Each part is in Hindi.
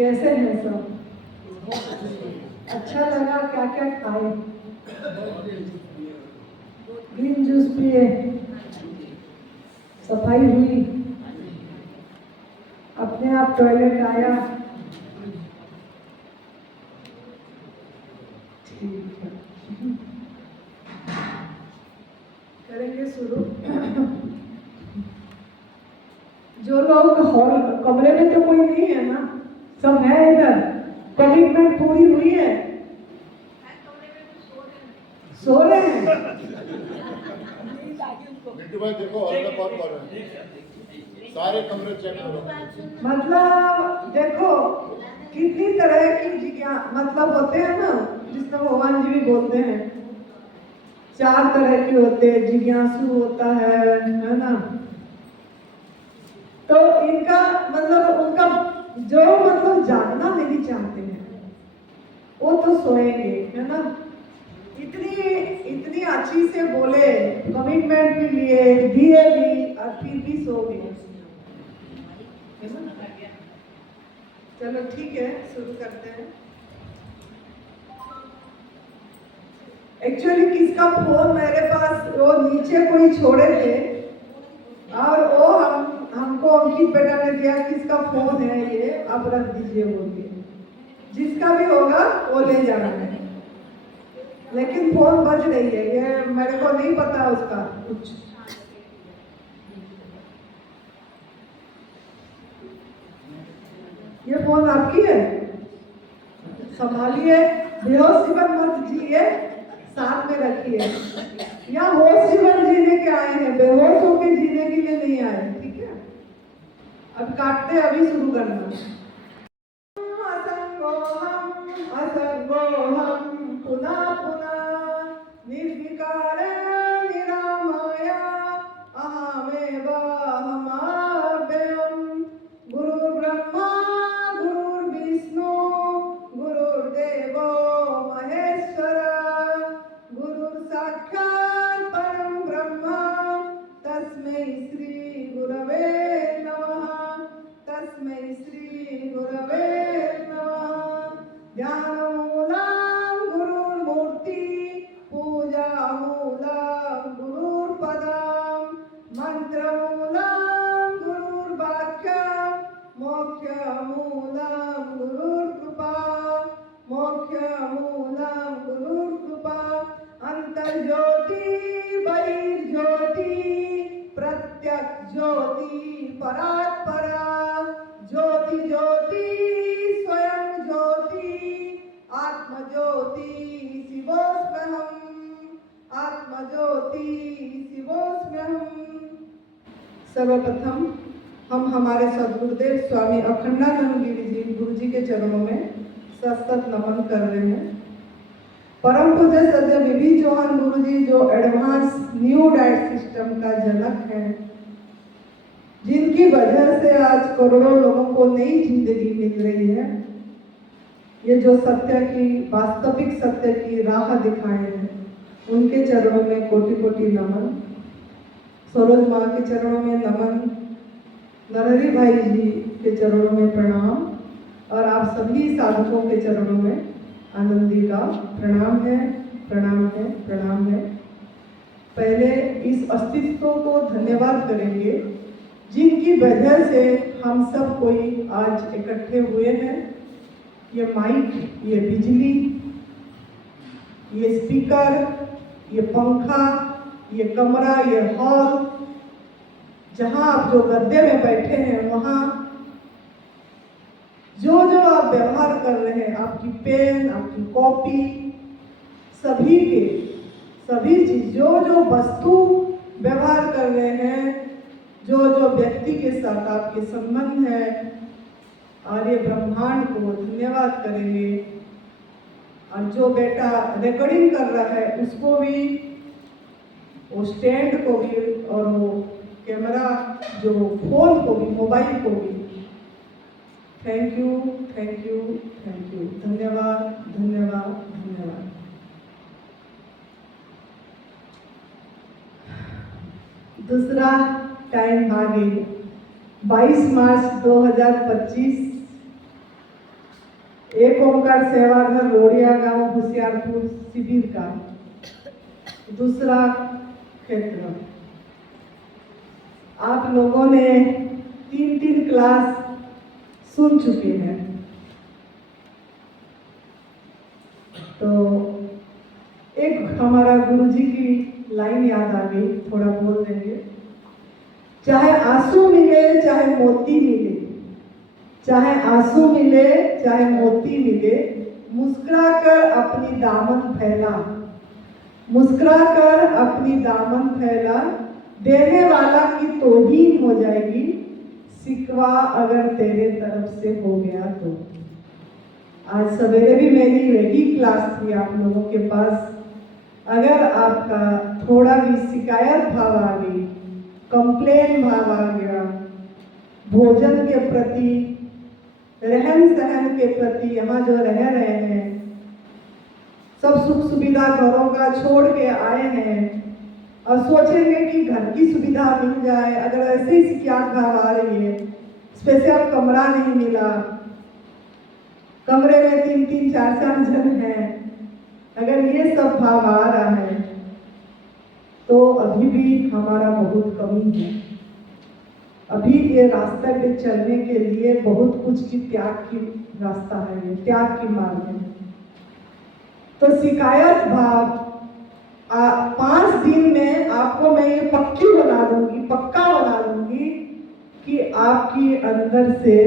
कैसे हैं सब? अच्छा लगा? क्या क्या खाए? ग्रीन जूस पिए? सफाई हुई? अपने आप टॉयलेट आया? ठीक है, करेंगे शुरू। जो लोग हॉल कमरे में तो कोई नहीं है ना, सब है इधर। कमिटमेंट पूरी हुई है? सो रहे हैं? मिंटू भाई देखो हॉल में कौन कौन है, सारे कमरे चेक करो। मतलब देखो कितनी तरह की जिज्ञासा मतलब होते हैं ना, जिसको भगवान जी भी बोलते हैं 4 तरह के होते हैं। जिज्ञासु होता है ना। तो इनका मतलब उनका जो मतलब जानना नहीं चाहते हैं वो तो सोएंगे, है ना। इतनी इतनी अच्छी से बोले, कमिटमेंट भी लिए, दिए भी, और फिर भी सो गए, है ना। चलो ठीक है, शुरू करते हैं। एक्चुअली किसका फोन मेरे पास वो नीचे कोई छोड़े थे और वो हमको अंकित बेटा ने दिया, किसका फोन है ये, आप रख दीजिए बोल के। जिसका भी होगा वो ले जाना है, लेकिन फोन बज रही है, ये मेरे को नहीं पता उसका कुछ। ये फोन आपकी है, संभालिए, बेहोश जीवन मत जिए, साथ में रखिए। यहाँ होश जीवन जीने के आए हैं, बेहोश होकर जीने के लिए नहीं आए, ठीक है। अब काटते, अभी शुरू करना। असंगोहम पुनः पुनः निर्विकार निरामय अहमेव अहमाव्ययम् गुरुर्ब्रह्मा गुरुर्विष्णु गुरुर्देवो महेश्वर गुरुर्साक्षात् परं ब्रह्म तस्मै श्री गुरवे नमः। तस्मै श्री गुरवे ध्यानमूलं गुरुर्मूर्ति पूजामूलं गुरुर्पदं मंत्रमूलं गुरुर्वाक्यं मोक्षमूलं गुरुर्कृपा मोक्षमूलं गुरुर्कृपा अंतर्ज्योति बहिर्ज्योति प्रत्यक्ष ज्योति परात्परा ज्योति ज्योति स्वयं ज्योति आत्मज्योति शिवोऽस्म्यहम् आत्मज्योति शिवोऽस्म्यहम्। सर्वप्रथम हम हमारे सद्गुरुदेव स्वामी अखंडानंद गिरी जी गुरु जी के चरणों में सतत नमन कर रहे हैं। परम पूज्य सद्य विभि चौहान गुरु जी जो एडवांस न्यू डाइट सिस्टम का जनक है, जिनकी वजह से आज करोड़ों लोगों को नई जिंदगी मिल रही है, ये जो सत्य की वास्तविक सत्य की राह दिखाए हैं, उनके चरणों में कोटि कोटि नमन। सरोज माँ के चरणों में नमन, नरहरि भाई जी के चरणों में प्रणाम, और आप सभी साधकों के चरणों में आनंदी का प्रणाम है, प्रणाम है, प्रणाम है। पहले इस अस्तित्व को धन्यवाद करेंगे जिनकी वजह से हम सब कोई आज इकट्ठे हुए हैं। ये माइक, ये बिजली, ये स्पीकर, ये पंखा, ये कमरा, ये हॉल, जहां आप जो गद्दे में बैठे हैं वहां जो जो आप व्यवहार कर रहे हैं, आपकी पेन, आपकी कॉपी, सभी के सभी चीज, जो जो वस्तु व्यवहार कर रहे हैं, जो जो व्यक्ति के साथ आपके संबंध है, आर्य ब्रह्मांड को धन्यवाद करेंगे। और जो बेटा रिकॉर्डिंग कर रहा है उसको भी, वो स्टैंड को भी, और वो कैमरा जो फोन को भी, मोबाइल को भी, thank you, thank you, thank you, धन्यवाद, धन्यवाद, धन्यवाद। दूसरा टाइम आ गई 22 मार्च 2025 एक ओंकार सेवा घर रोड़िया गांव होशियारपुर शिविर का दूसरा क्षेत्र। आप लोगों ने 3 क्लास सुन चुके हैं, तो एक हमारा गुरुजी की लाइन याद आ गई, थोड़ा बोल देंगे। चाहे आंसू मिले चाहे मोती मिले, चाहे आंसू मिले चाहे मोती मिले, मुस्कुराकर अपनी दामन फैला, मुस्कुराकर अपनी दामन फैला, देने वाला की तौहीन हो जाएगी, शिकवा अगर तेरे तरफ से हो गया तो। आज सवेरे भी मेरी वही क्लास थी आप लोगों के पास। अगर आपका थोड़ा भी शिकायत भाव आ गई, कंप्लेन भाव आ गया, भोजन के प्रति, रहन सहन के प्रति, यहाँ जो रह रहे हैं, सब सुख सुविधा घरों का छोड़ के आए हैं और सोचेंगे कि घर की सुविधा मिल जाए, अगर ऐसे ही शिकायत भाव आ रही है, स्पेशल कमरा नहीं मिला, कमरे में 3-3, 4-4 जन हैं, अगर ये सब भाव आ रहा है तो अभी भी हमारा बहुत कमी है। अभी ये रास्ते पे चलने के लिए बहुत कुछ की त्याग की रास्ता है, ये त्याग की मार्ग है। तो शिकायत भाव 5 दिन में आपको मैं ये पक्की बना दूंगी, पक्का बना दूंगी कि आपकी अंदर से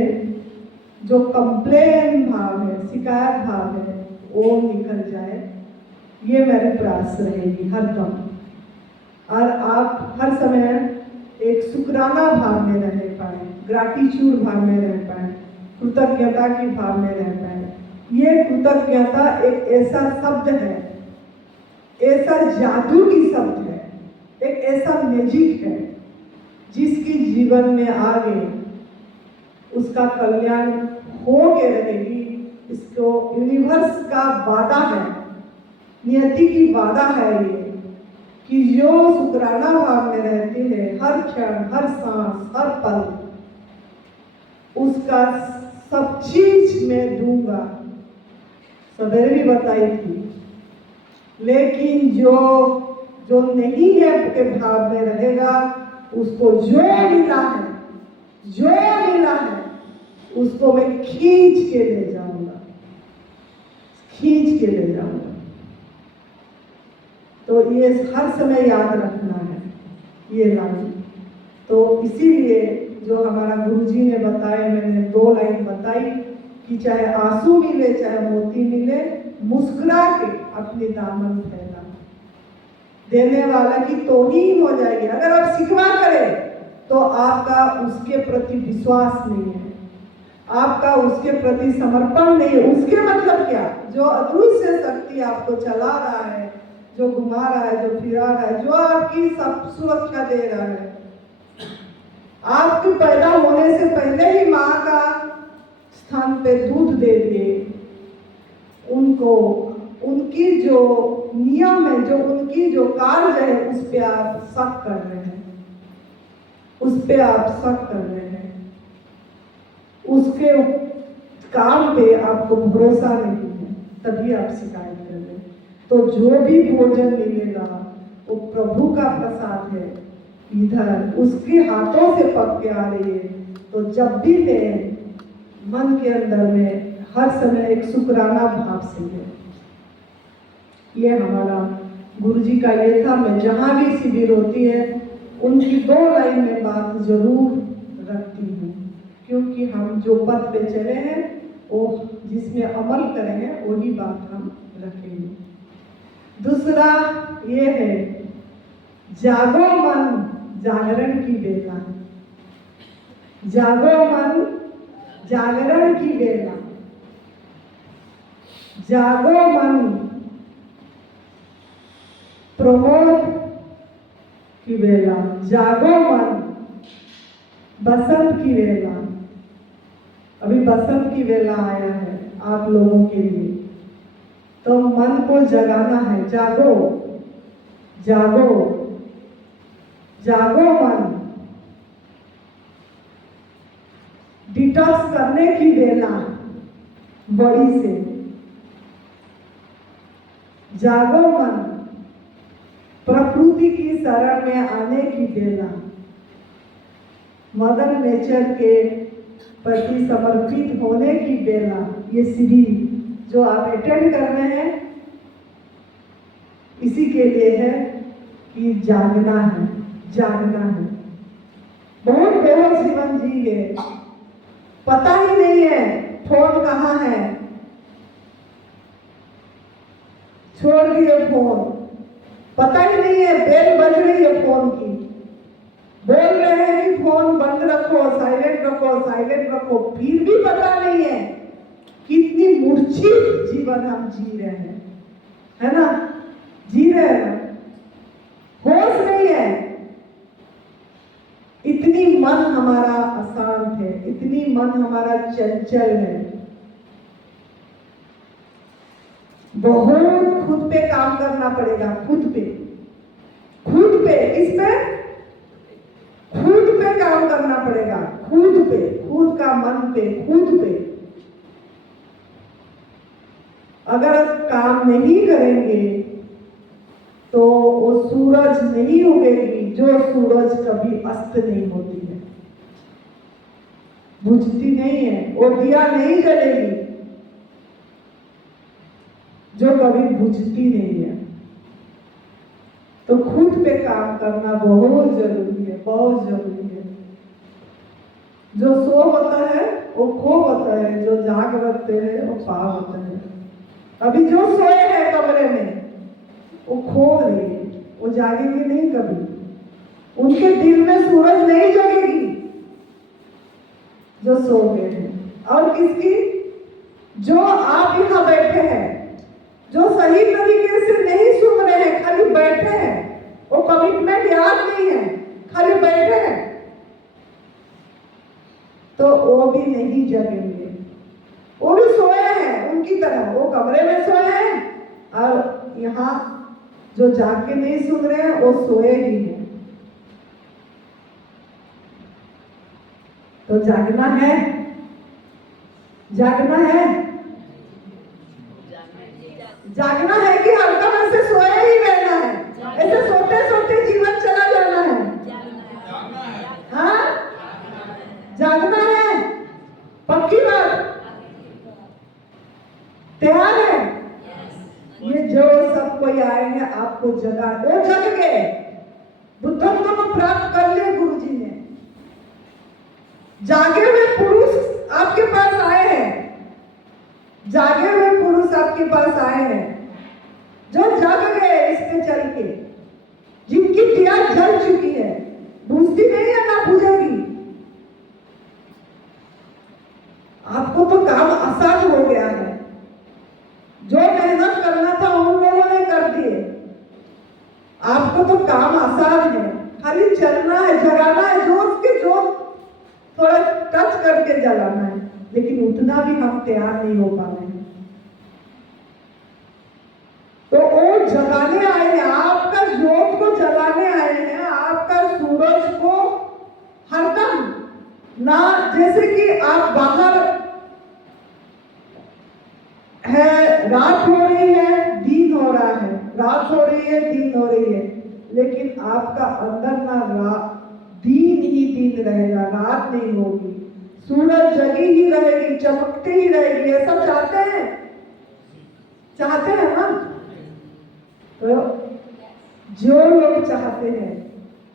जो कंप्लेन भाव है, शिकायत भाव है, वो निकल जाए। ये मेरी प्रयास रहेगी हर दम, और आप हर समय एक शुक्राना भाव में रह पाए, ग्रैटिट्यूड भाव में रह पाए, कृतज्ञता की भाव में रह पाए। ये कृतज्ञता एक ऐसा शब्द है, ऐसा जादू की शब्द है, एक ऐसा मैजिक है, जिसकी जीवन में आगे उसका कल्याण हो के रहेगी। इसको यूनिवर्स का वादा है, नियति की वादा है ये, कि जो शुक्राना भाव में रहते हैं, हर क्षण, हर सांस, हर पल, उसका सब चीज मैं दूंगा। सवेरे भी बताई थी, लेकिन जो नहीं है के भाव में रहेगा, उसको जो मिला है, जो मिला है, उसको मैं खींच के ले जाऊंगा, खींच के ले जाऊंगा। तो ये हर समय याद रखना है ये लाइन। तो इसीलिए जो हमारा गुरुजी ने बताया, मैंने 2 लाइन बताई कि चाहे आंसू मिले चाहे मोती मिले, मुस्कुरा के अपनी दामन फैला, देने वाला की तौहीन हो जाएगी। अगर आप शिकवा करें तो आपका उसके प्रति विश्वास नहीं है, आपका उसके प्रति समर्पण नहीं है। उसके मतलब क्या, जो अदृश्य शक्ति आपको चला रहा है, जो घुमा रहा है, जो फिरा रहा है, जो आपकी सब सुरक्षा दे रहा है, आपके पैदा होने से पहले ही माँ का स्थान पे दूध दे दिए, उनको उनकी जो नियम है, जो उनकी जो कार्य है, उस पे आप शक कर रहे हैं, उस पे आप शक कर रहे हैं, उसके काम पे आपको भरोसा नहीं है, तभी आप शिकायत कर रहे हैं। तो जो भी भोजन मिलेगा वो प्रभु का प्रसाद है, इधर उसके हाथों से पक के आ रही है। तो जब भी लें, मन के अंदर में हर समय एक शुक्राना भाव से है। ये हमारा गुरुजी का ये था। मैं जहाँ भी शिविर होती है, उनकी 2 लाइन में बात जरूर रखती हूँ, क्योंकि हम जो पथ पे चले हैं, वो जिसमें अमल करें हैं, वही बात हम रखेंगे। दूसरा ये है, जागो मन जागरण की बेला, जागो मन जागरण की बेला, जागो मन प्रमोद की बेला, जागो मन बसंत की बेला। अभी बसंत की बेला आया है आप लोगों के लिए, तो मन को जगाना है। जागो, जागो, जागो मन, डिटॉक्स करने की बेला, बड़ी से। जागो मन, प्रकृति की शरण में आने की बेला। मदर नेचर के प्रति समर्पित होने की बेला। ये सीढ़ी जो आप अटेंड कर रहे हैं इसी के लिए है कि जागना है, जागना है। बहुत बेहोश जीवन जी है, पता ही नहीं है फोन कहाँ है, छोड़ दिए फोन, पता ही नहीं है बेल बज रही है फोन की, बोल रहे हैं कि फोन बंद रखो, साइलेंट रखो, साइलेंट रखो, फिर भी पता नहीं है कितनी मूर्छित जीवन हम जी रहे हैं, है ना? जी रहे हैं, होश नहीं है। इतनी मन हमारा अशांत है, इतनी मन हमारा चंचल है। बहुत खुद पे काम करना पड़ेगा, खुद पे, खुद पे, इस पे खुद पे काम करना पड़ेगा, खुद पे, खुद का मन पे, खुद पे। अगर काम नहीं करेंगे तो वो सूरज नहीं उगेगी जो सूरज कभी अस्त नहीं होती है, बुझती नहीं है, वो दिया नहीं जलेगी जो कभी बुझती नहीं है। तो खुद पे काम करना बहुत जरूरी है, बहुत जरूरी है। जो सो होता है वो खो होता है, जो जाग रखते हैं वो पा होता है। अभी जो सोए हैं कमरे में वो खो रही है, वो जागेंगे नहीं कभी, उनके दिल में सूरज नहीं जगेगी जो सो गए हैं। और किसकी? जो आप यहाँ बैठे हैं, जो सही तरीके से नहीं सुन रहे हैं, खाली बैठे हैं, वो कमिटमेंट याद नहीं है, खाली बैठे हैं, तो वो भी नहीं जगेंगे, वो भी सोए हैं उनकी तरह, वो कमरे में सोए हैं और यहाँ जो जाग के नहीं सुन रहे हैं वो सोए ही हैं। तो जागना है, जागना है, जागना है कि हरदम ऐसे सोए ही रहना है, ऐसे सोते सोते जीवन चला जाना है? हाँ, जागना है, पक्की बात, तैयार है? ये जो सब कोई आए हैं आपको जगा, वो जग गए, बुद्धत्व को प्राप्त कर ले गुरु जी ने। जागे हुए पुरुष आपके पास आए हैं, जागे हुए पुरुष आपके पास आए हैं, जो जग गए इस पे चल के, जिनकी दिया जल चुकी है, बुझती नहीं है ना बुझेगी। आपको तो काम आसान हो गया है, जो मेहनत करना था उन लोगों ने कर दिए, आपको तो काम आसान है, खाली चलना है, जगाना है, जोर के जोर थोड़ा टच करके जलाना है, लेकिन उतना भी हम तैयार नहीं हो पा रहे हैं। तो वो जगाने आए हैं, आपका जोत को जलाने आए हैं, आपका सूरज को हरदम ना, जैसे कि आप बाहर है, रात हो रही है, दिन हो रहा है, रात हो रही है, दिन हो रही है, लेकिन आपका अंदर ना दिन ही दिन रहेगा, रात नहीं होगी, सूरज जगी ही रहेगी, चमकती ही रहेगी। ऐसा चाहते हैं? चाहते हैं ना? तो जो लोग चाहते हैं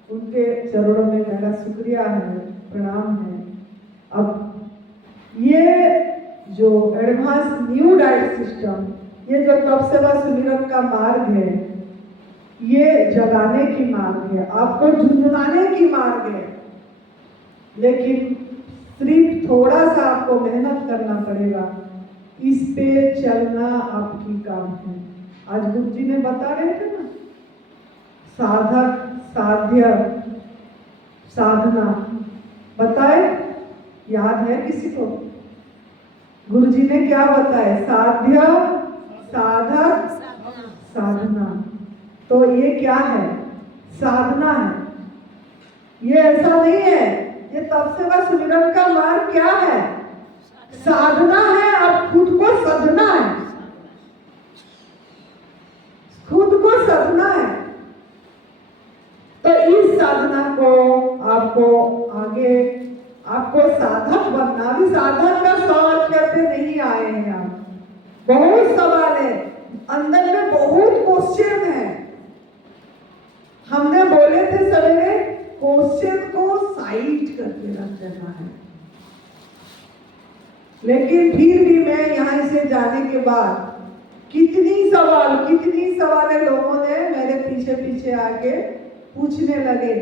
उनके चरणों में मेरा शुक्रिया है, प्रणाम है। अब ये जो एडवांस न्यू डाइट सिस्टम, ये जो तप सेवा सुमिरन का मार्ग है, ये जगाने की मार्ग है, आपको झुंझुनाने की मार्ग है, लेकिन सिर्फ थोड़ा सा आपको मेहनत करना पड़ेगा, इस पे चलना आपकी काम है। आज गुरु जी ने बता रहे थे ना, साधक, साध्य, साधना बताए, याद है किसी को? गुरु जी ने क्या बताया? साध्य, साधक, साधना। तो ये क्या है? साधना है। ये ऐसा नहीं है, ये तप सेवा सुमिरन का मार्ग क्या है? साधना है। आप खुद को साधन का सवाल करते नहीं आए हैं। आप बहुत सवाल है, अंदर में बहुत क्वेश्चन है। हमने बोले थे सवेरे, क्वेश्चन को साइड करके रख देना है। लेकिन फिर भी मैं यहाँ से जाने के बाद कितनी सवाल लोगों ने मेरे पीछे पीछे आके पूछने लगे,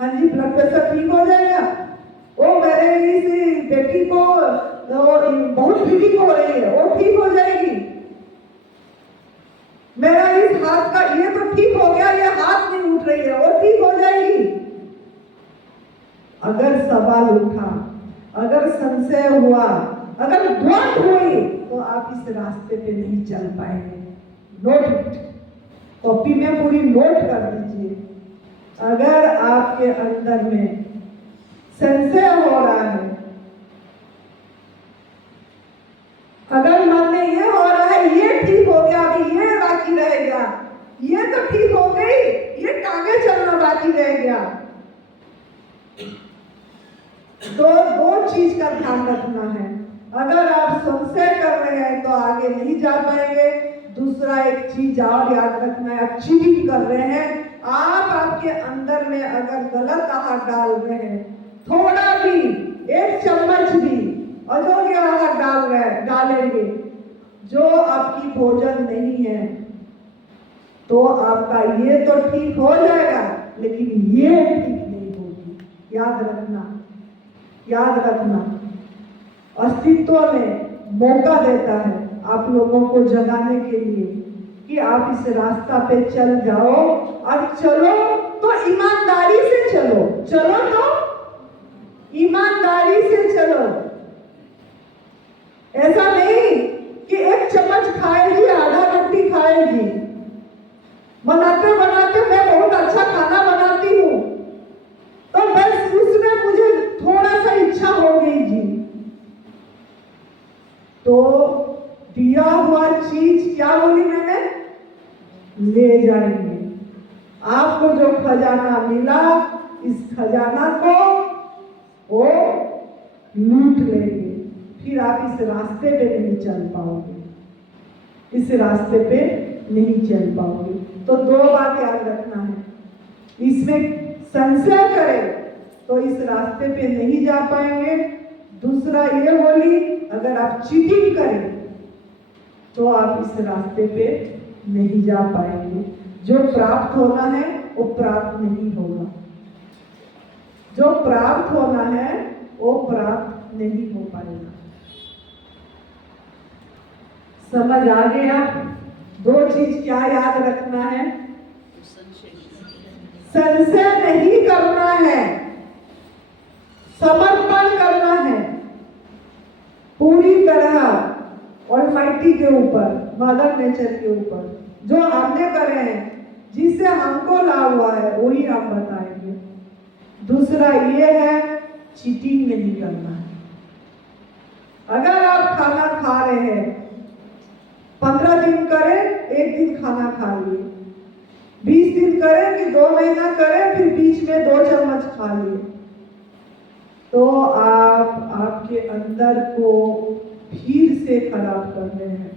हाँ जी ब्लड प्रेशर ठीक हो जाएगा, वो मेरे इस बेटी को बहुत ब्लीडिंग हो रही है, वो ठीक हो जाएगी, मेरा इस हाथ का ये तो ठीक हो गया, ये हाथ नहीं उठ रही है, वो ठीक हो जाएगी। अगर सवाल उठा, अगर संशय हुआ, अगर डाउट हुई, तो आप इस रास्ते पे नहीं चल पाएंगे। नोट इट, कॉपी में पूरी नोट कर दीजिए। अगर आपके अंदर में संशय हो रहा है, अगर मन में ये हो रहा है ये ठीक हो गया, अभी ये बाकी रहेगा, ये तो ठीक हो गई, ये आगे चलना बाकी रह गया, तो दो चीज का ध्यान रखना है। अगर आप संशय कर रहे हैं तो आगे नहीं जा पाएंगे। दूसरा एक चीज और याद रखना है, आप चीटिंग कर रहे हैं। आप आपके अंदर में अगर गलत आहार डाल रहे हैं, थोड़ा भी, एक चम्मच भी अयोग्य आहार डालेंगे जो आपकी भोजन नहीं है, तो आपका ये तो ठीक हो जाएगा, लेकिन ये ठीक नहीं होगी। याद रखना, अस्तित्व में मौका देता है आप लोगों को जगाने के लिए कि आप इस रास्ता पे चल जाओ, और चलो तो ईमानदारी से चलो तो ईमानदारी से चलो। ऐसा नहीं कि एक चम्मच खाएगी, आधा रोटी खाएगी, बनाते बनाते मैं बहुत अच्छा खाना बनाती हूँ, तो बस उसमें मुझे थोड़ा सा इच्छा हो गई जी, तो दिया हुआ चीज क्या बोली मैंने, ले जाएंगे। आपको जो खजाना मिला, इस खजाना को वो लूट लेंगे, फिर आप इस रास्ते पे नहीं चल पाओगे, इस रास्ते पे नहीं चल पाओगे। तो दो बात याद रखना है, इसमें संशय करें तो इस रास्ते पे नहीं जा पाएंगे। दूसरा ये बोली, अगर आप चीटिंग करें तो आप इस रास्ते पे नहीं जा पाएंगे। जो प्राप्त होना है वो प्राप्त नहीं होगा, जो प्राप्त होना है वो प्राप्त नहीं हो पाएगा। समझ आ गया? दो चीज क्या याद रखना है, संशय नहीं करना है, समर्पण करना है पूरी तरह ऑलमाइटी के ऊपर, मदर नेचर के ऊपर। जो हमने करे हैं, जिससे हमको लाभ हुआ है, वही हम बताएंगे। दूसरा ये है, चीटिंग नहीं करना है। अगर आप खाना खा रहे हैं, 15 दिन करें, 1 दिन खाना खा लिए, 20 दिन करें कि 2 महीना करें, फिर बीच में 2 चम्मच खा लिए, तो आप आपके अंदर को फिर से खराब कर रहे हैं।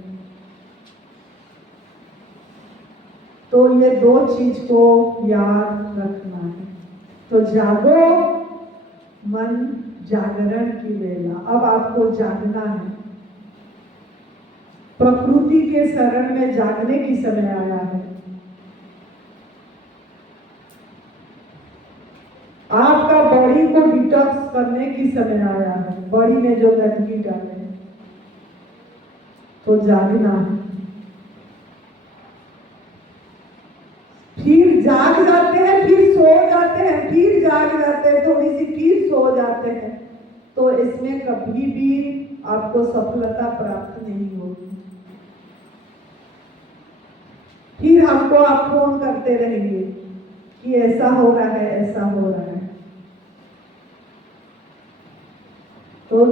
तो ये दो चीज को याद रखना है। तो जागो, मन जागरण की वेला, अब आपको जागना है। प्रकृति के शरण में जागने की समय आया है। आपका बॉडी को डिटॉक्स करने की समय आया है, बॉडी में जो गंदगी डाले, तो जागना है। फिर जाग जाते हैं, फिर सो जाते हैं, फिर जाग जाते हैं, थोड़ी सी फिर सो जाते हैं, तो इसमें कभी भी आपको सफलता प्राप्त नहीं होगी। फिर हमको आप फोन करते रहेंगे कि ऐसा हो रहा है, ऐसा हो रहा है। तो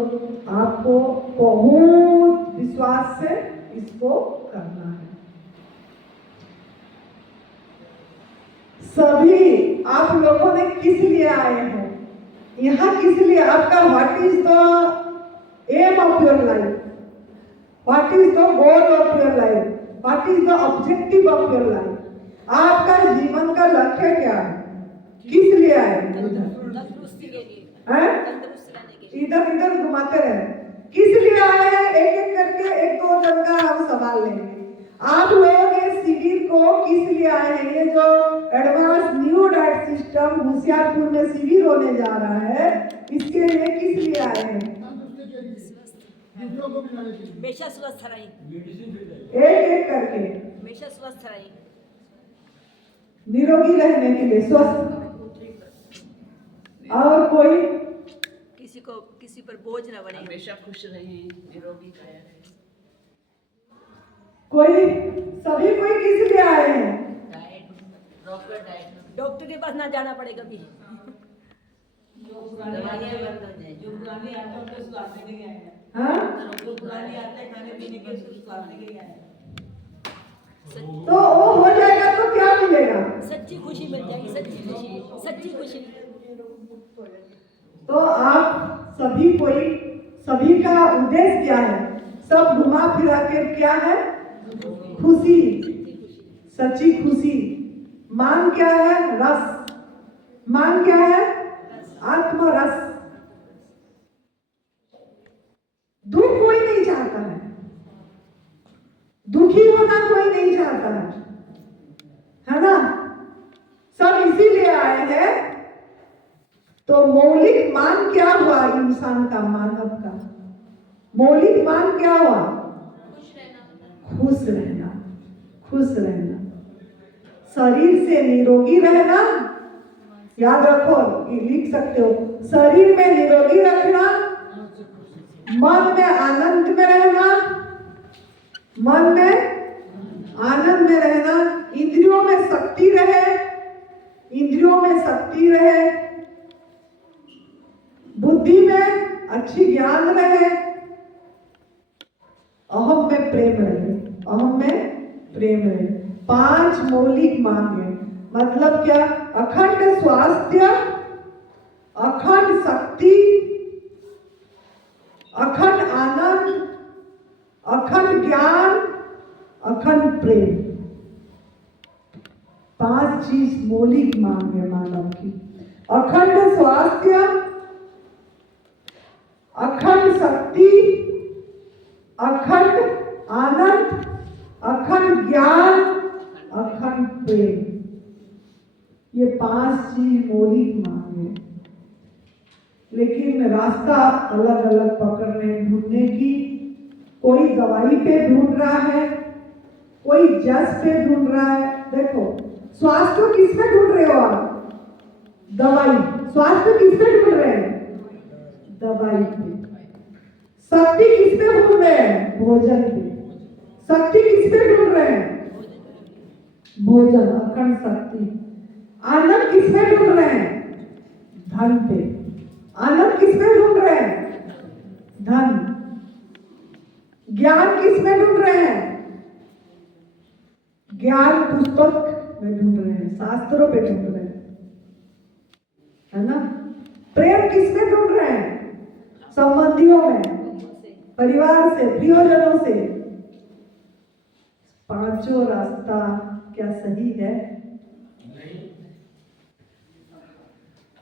आपको बहुत विश्वास से इसको करना है। सभी आप लोगों ने किस लिए आए हैं यहाँ, किस लिए? आपका what is the aim of your life? What is the goal of your life? What is the objective of your life? आपका जीवन का लक्ष्य क्या है? किस लिए आए तंदुरुस्ती के लिए, हैं? तंदुरुस्त रहने के लिए। इधर इधर घुमाते रहे। किस लिए आए हैं? एक एक करके एक दो जन का हम सवाल लेंगे। आप लोग इस शिविर को किस लिए आए हैं? ये जो advance new diet system Hoshiarpur में शिविर होने जा रहा है, इसके लिए किस लिए आए हैं? हमेशा स्वस्थ रहे, एक एक करके हमेशा स्वस्थ रहे, निरोगी रहने के लिए, स्वस्थ। और कोई किसी पर बोझ न बने, हमेशा खुश रहें, निरोगी काया रहें। कोई सभी कोई किस लिए आए हैं? डॉक्टर के पास ना जाना पड़े कभी। दवाइयाँ बंद हो जाए। जो पुरानी आदतों को सुधारने के लिए आए हैं, हाँ? जो पुरानी आदतें खाने पीने के उसको सुधारने के लिए आए हैं। तो वो हो जाएगा तो क्या मिलेगा? सच्ची खुशी मिल जाएगी, सच्ची खुशी, सच्ची खुशी। तो आप सभी का उद्देश्य क्या है? सब घुमा फिरा के क्या है? खुशी, सच्ची खुशी। मांग क्या है? रस। मांग क्या है? आत्मरस। दुख कोई नहीं चाहता है, दुखी होना कोई नहीं चाहता है ना? सब इसीलिए आए हैं। तो मौलिक मांग क्या हुआ इंसान का, मानव का? मौलिक मांग क्या हुआ? खुश रहना, खुश रहना, शरीर से निरोगी रहना। याद रखो, ये लिख सकते हो, शरीर में निरोगी रखना, मन में आनंद में रहना, मन में आनंद में रहना, इंद्रियों में शक्ति रहे, इंद्रियों में शक्ति रहे, बुद्धि में अच्छी ज्ञान रहे, अहम में प्रेम रहे, अहम में प्रेम रहे। 5 मौलिक मांगे, मतलब क्या? अखंड स्वास्थ्य, अखंड शक्ति, अखंड आनंद, अखंड ज्ञान, अखंड प्रेम। 5 चीज मौलिक मांग है मानव की। अखंड स्वास्थ्य, अखंड शक्ति, अखंड आनंद, अखंड ज्ञान, अखंड प्रेम। ये 5 चीज मौलिक मांग है। लेकिन रास्ता अलग अलग पकड़ रहे हैं ढूंढने की। कोई दवाई पे ढूंढ रहा है, कोई जस पे ढूंढ रहा है। देखो, स्वास्थ्य किस पे ढूंढ रहे हो आप? दवाई। स्वास्थ्य किस पे ढूंढ रहे हैं? दवाई पे। शक्ति किस पे ढूंढ रहे हैं? भोजन पे। शक्ति किस पे ढूंढ रहे हैं? भोजन, अखंड शक्ति। आनंद किस पे ढूंढ रहे हैं? धन पे। आनंद किस पे ढूंढ रहे हैं? धन। ज्ञान किस में ढूंढ रहे हैं? ज्ञान पुस्तक में ढूंढ रहे हैं, शास्त्रों पे ढूंढ रहे हैं, है ना? प्रेम किस में ढूंढ रहे हैं? संबंधियों में, परिवार से, प्रियजनों से। 5 रास्ता क्या सही है?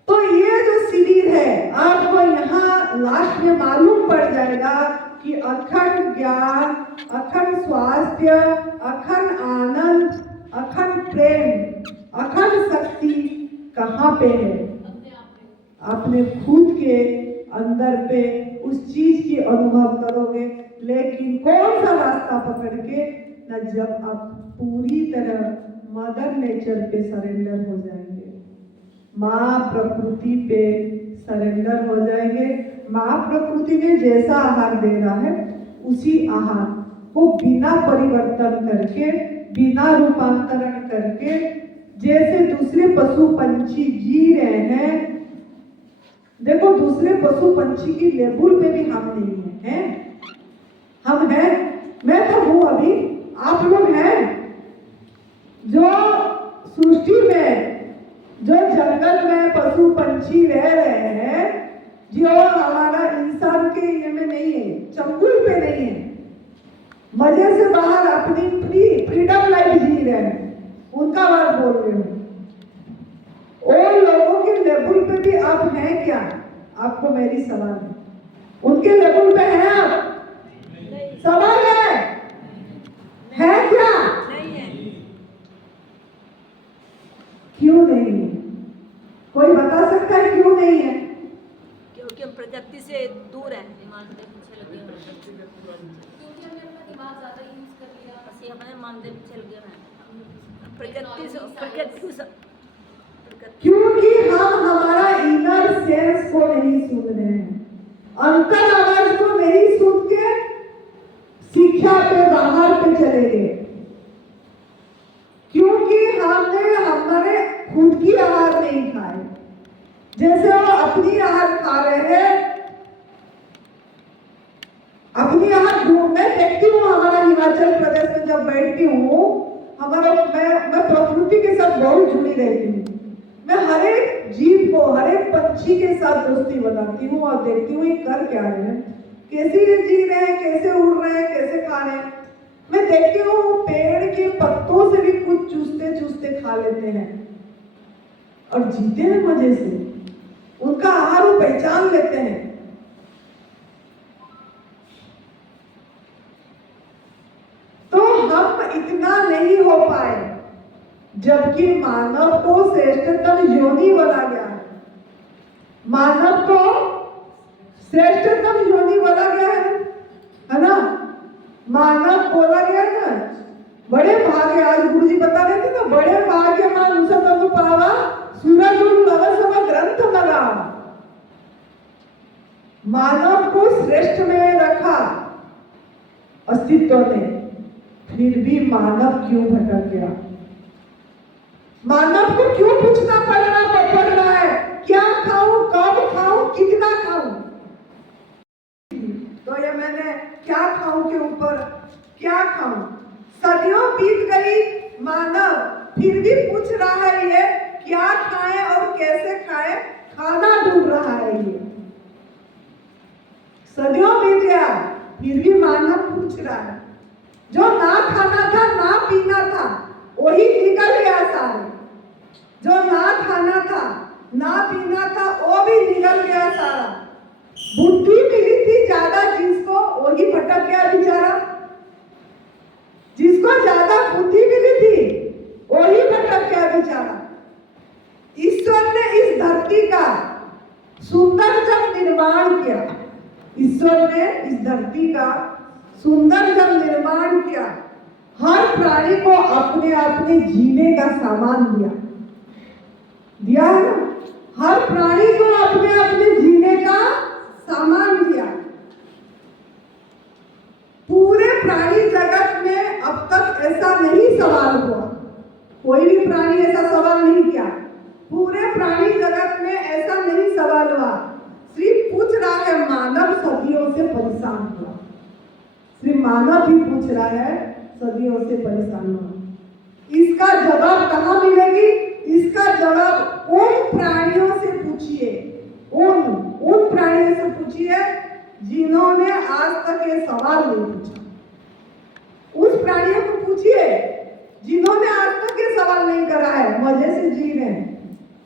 तो ये जो शिविर है, आपको यहाँ लास्ट में मालूम पड़ जाएगा कि अखंड ज्ञान, अखंड स्वास्थ्य, अखंड आनंद, अखंड प्रेम, अखंड शक्ति कहाँ पे है? अपने खुद के अंदर पे उस चीज की अनुभव करोगे। लेकिन कौन सा रास्ता पकड़ के? ना, जब आप पूरी तरह मदर नेचर पे सरेंडर हो जाएंगे, माँ प्रकृति पे सरेंडर हो जाएंगे। माँ प्रकृति ने जैसा आहार दे रहा है, उसी आहार को बिना परिवर्तन करके, बिना रूपांतरण करके, जैसे दूसरे पशु पंछी जी रहे हैं। देखो, दूसरे पशु पंछी की लेवल पे भी हम नहीं हैं, हम हैं। मैं तो हूँ, अभी आप लोग हैं जो सृष्टि में, जो जंगल में पशु पंछी रह रहे हैं, जो हमारा इंसान के के ये में नहीं है, चंगुल पे नहीं है, मजे से बाहर अपनी फ्रीडम लाइफ जी रहे हैं, उनका बात बोल रही हूँ। और लोगों के लेवल पे भी आप हैं क्या? आपको मेरी सवाल है, उनके लेवल पे हैं आप? सवाल है क्या? नहीं है। क्यों नहीं है? कोई बता सकता है क्यों नहीं है? क्योंकि हम प्रकृति से दूर हैं। क्योंकि हमने अपना दिमाग ज़्यादा यूज़ कर लिया। ਅਸੀਂ ਆਪਣੇ ਮਨ ਦੇ ਵਿੱਚ ਚਲ ਗਏ ਮੈਂ प्रकृति से क्योंकि हम हमारा इनर सेंस को नहीं सुन रहे हैं, अंतर आवाज को नहीं सुन के शिक्षा पे बाहर पे चले गए, क्योंकि हमने हमारे खुद की आहार नहीं खाए। जैसे वो अपनी आहार खा रहे हैं, अपनी आहार मैं देखती हूँ हमारा हिमाचल प्रदेश में जब बैठती हूँ, हमारा मैं प्रकृति के साथ बहुत जुड़ी रहती हूँ। मैं हर एक जीव को, हर एक पक्षी के साथ दोस्ती बनाती हूँ और देखती हूँ ये कर क्या रहे हैं, कैसे ये जी रहे हैं, कैसे उड़ रहे हैं, कैसे खा रहे हैं। मैं देखती हूँ वो पेड़ के पत्तों से भी कुछ चूसते चूसते खा लेते हैं और जीते हैं मजे से, उनका आहार वो पहचान लेते हैं। तो हम इतना नहीं हो पाए, जबकि मानव को श्रेष्ठतम योनि बोला गया है, मानव को श्रेष्ठतम योनि बोला गया है ना? मानव बोला गया है ना, बड़े भाग्य, आज गुरु जी बता रहे थे ना, बड़े भाग्य मानुष तनु पावा सूरज लव ग्रंथ लगा। मानव को श्रेष्ठ में रखा अस्तित्व ने, फिर भी मानव क्यों भटक गया? मानव को क्यों पूछना पड़ रहा है क्या खाऊं, कब खाऊं, कितना खाऊं? तो ये मैंने क्या खाऊं के ऊपर क्या खाऊं, सदियों बीत गई, मानव फिर भी पूछ रहा है ये क्या खाएं और कैसे खाएं, खाना ढूंढ रहा है ये। सदियों बीत गया, फिर भी मानव पूछ रहा है। जो ना खाना था, ना पीना था, वही निकल गया सारे। जो ना खाना था, ना पीना था, वो भी निकल गया सारा। बुद्धि मिली थी ज्यादा जिसको, वही भटक गया बेचारा। जिसको ज्यादा बुद्धि मिली थी, वही भटक गया बेचारा। ईश्वर ने इस धरती का सुंदर जब निर्माण किया, ईश्वर ने इस धरती का सुंदर जब निर्माण किया, हर प्राणी को अपने अपने जीने का सामान दिया है ना? हर प्राणी को अपने अपने जीने का सामान दिया। पूरे प्राणी जगत में अब तक ऐसा नहीं सवाल हुआ, कोई भी प्राणी ऐसा सवाल नहीं किया। पूरे प्राणी जगत में ऐसा नहीं सवाल हुआ, सिर्फ पूछ रहा है मानव सदियों से परेशान हुआ, सिर्फ मानव ही पूछ रहा है सदियों से परेशान हुआ। इसका जवाब कहाँ मिलेगी? इसका जवाब उन प्राणियों से पूछिए, उन प्राणियों से पूछिए जिन्होंने आज तक ये सवाल नहीं पूछा। उस प्राणियों को पूछिए जिन्होंने आज तक ये सवाल नहीं करा है, मजे से जी रहे हैं,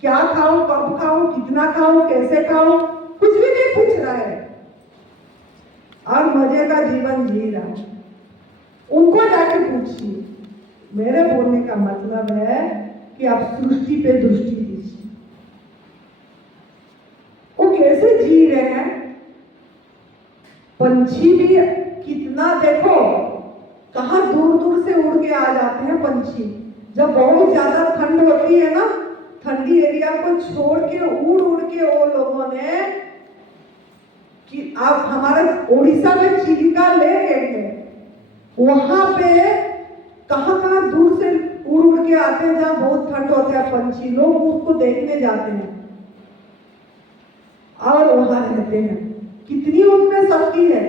क्या खाऊं, कब खाऊं, कितना खाऊं, कैसे खाऊं, कुछ भी नहीं पूछ रहा है और मजे का जीवन जी रहा है। उनको जाके पूछिए। मेरे बोलने का मतलब है कि आप सृष्टि पे दृष्टि दीजिए, वो कैसे जी रहे हैं। पंछी भी कितना देखो, कहाँ दूर दूर से उड़ के आ जाते हैं पंछी। जब बहुत ज्यादा ठंड होती है ना, ठंडी एरिया को छोड़ के उड़ उड़ के वो लोगों ने, कि आप हमारे उड़ीसा में चिलिका लेक है, वहां पे कहाँ कहाँ दूर से उड़ उड़ के आते हैं, जहाँ बहुत ठंड होता है, पंछी लोग उसको देखने जाते हैं और वहां रहते हैं। कितनी उनमें शक्ति है,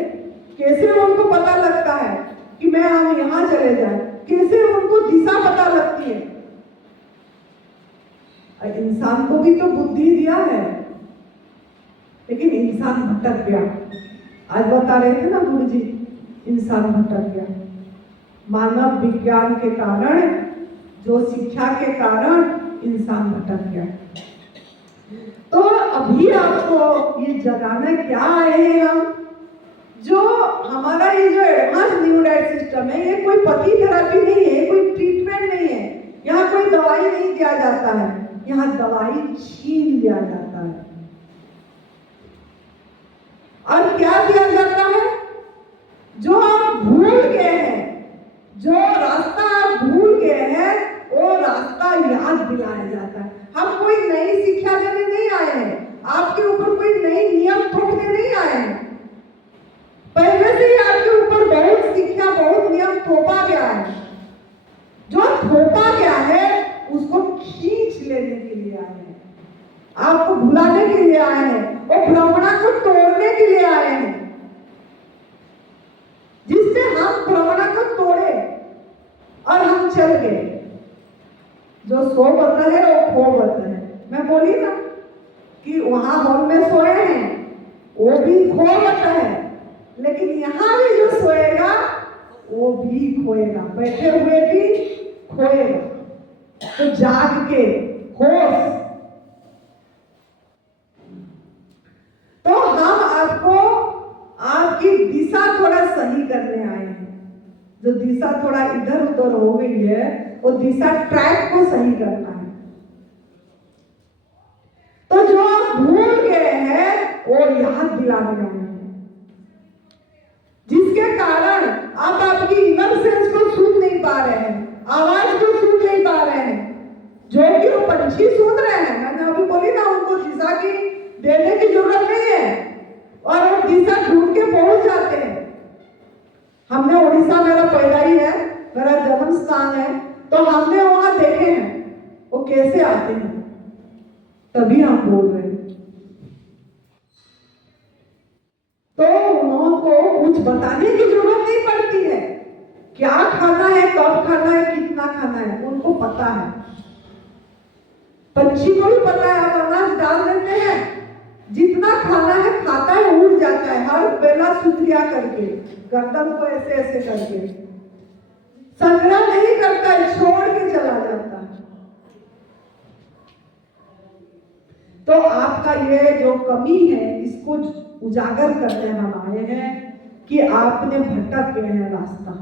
कैसे उनको पता लगता है कि मैं हम यहाँ चले जाए, कैसे उनको दिशा पता लगती है। इंसान को भी तो बुद्धि दिया है, लेकिन इंसान भटक गया। आज बता रहे थे ना गुरुजी, इंसान भटक गया मानव विज्ञान के कारण, जो शिक्षा के कारण इंसान भटक गया। तो अभी आपको ये जगाने क्या आए हैं हम, जो हमारा ये जो एडवांस न्यू डाइट सिस्टम है, ये कोई पति थेरेपी नहीं है, कोई ट्रीटमेंट नहीं है, यहाँ कोई दवाई नहीं दिया जाता है, यहाँ दवाई छीन दिया जाता है। और क्या दिया जाता है? जो आप भूल गए हैं, जो रास्ता आप भूल गए हैं, वो रास्ता याद दिलाया जाता है। हम कोई नई शिक्षा देने नहीं आए हैं, आपके ऊपर कोई नई नियम थोपने नहीं आए हैं। पहले से ही आपके ऊपर बहुत शिक्षा, बहुत नियम थोपा गया है। जो थोपा गया है उसको खींच लेने के लिए आए हैं, आपको भुलाने के लिए आए हैं, वो भ्रमणा को तोड़ने के लिए आए हैं, जिससे हम भ्रमणा को तोड़े और हम चल गए। जो सो बता है वो खो बता है। मैं बोली ना कि वहां हॉल में सोए हैं, वो भी खो बता है, लेकिन यहाँ भी जो सोएगा वो भी खोएगा, बैठे हुए भी खोएगा। तो जाग के होश। तो हम आपको आपकी दिशा थोड़ा सही करने आए हैं। जो दिशा थोड़ा इधर उधर हो गई है, वो दिशा ट्रैक को सही करना है। तो जो आप भूल गए हैं वो याद दिलाने आए हैं, जिसके कारण आप आपकी इनर सेंस को सुन नहीं पा रहे हैं, आवाज को सुन नहीं पा रहे हैं, जो कि वो पंछी सुन रहे हैं। मैंने अभी बोली ना, उनको दिशा की देने की जरूरत नहीं है और वो दिशा ढूंढ के पहुंच जाते हैं। हमने उड़ीसा, मेरा पहला ही है, मेरा जन्म स्थान है, तो हमने वहां देखे हैं वो कैसे आते हैं, तभी हम बोल रहे हैं। तो उनको कुछ बताने की जरूरत नहीं पड़ती है, क्या खाना है, कब खाना है, कितना खाना है, उनको पता है। पंछी को भी पता है, आप अनाज डाल देते हैं, जितना खाना है खाता है, उड़ जाता है, हर बेला सुत्रिया करके, गर्दन को ऐसे ऐसे करके, संग्रह नहीं करता है, छोड़ के चला जाता है। तो आपका ये जो कमी है, इसको उजागर करने हम आए हैं कि आपने भटक गए हैं रास्ता,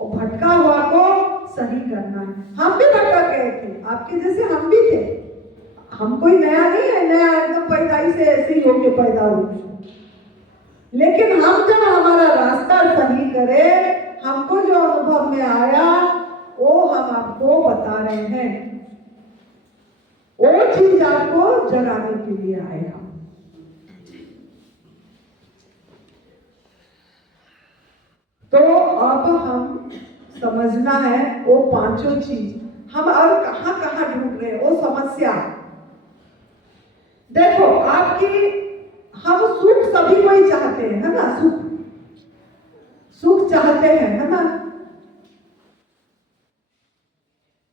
और भटका हुआ को सही करना है। हम भी भटक गए थे, आपके जैसे हम भी थे, हम कोई नया नहीं है, नया एकदम पैदाइश से ऐसे ही होके पैदा हुए। लेकिन हम जब हमारा रास्ता सही करे, हमको जो अनुभव में आया वो हम आपको बता रहे हैं, वो चीज आपको जगाने के लिए आए हम। तो अब हम समझना है वो पांचों चीज हम और कहां कहां ढूंढ रहे हैं, वो समस्या। देखो आपकी, हम सुख सभी को ही चाहते हैं, है ना, सुख चाहते हैं, है ना।